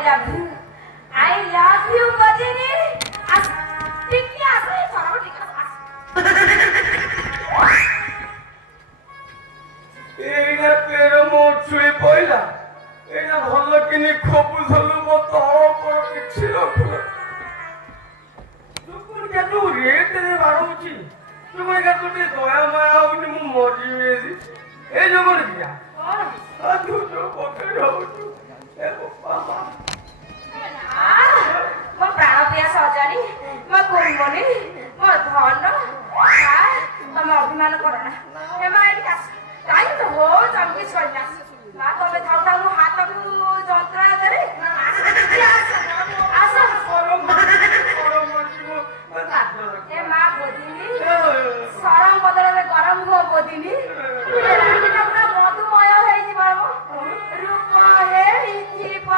love you. I love you, Bajini. Tikki asa, chora tikki asa. এইটা তেরো মোট ছুঁয়ে পয়লা এইটা ভালো কিনে খবু ধরলো মতো অপর কিছু যখন কেন রেটে বাড়াউছি তখন কেন দয়া মায়া হবনি ମୁଁ ମରିବି ଏ ଯୋଗରେ କିଆ ସାଧୁ ଯୋଉ ପକେଇ ରହୁଛୁ ଏ ବାବା ମୋ ପ୍ରାଣ ପ୍ରିୟା ସଜାଣି ମୋ କୁର୍ମଣି ମୋ ଧନ ତମେ ଅଭିମାନ କର ନା ଏମା ଏଠି ଆସ କାହିଁ ତ ହୋ ଚମକି ଛଇଲା ମା ତମେ ଥାଉ ଥାଉ ମୋ ହାତକୁ ଯନ୍ତ୍ରଣା ଦେରେ ଆସ ଏ ମା ବୋଧିନି ସରମ ବଦଳରେ ଗରମ ହୁଅ ବୋଧିନି ରାତିଟା ପୁରା ମଧୁମୟ ହେଇଯିବ ରୂପ ହେଇଯିବ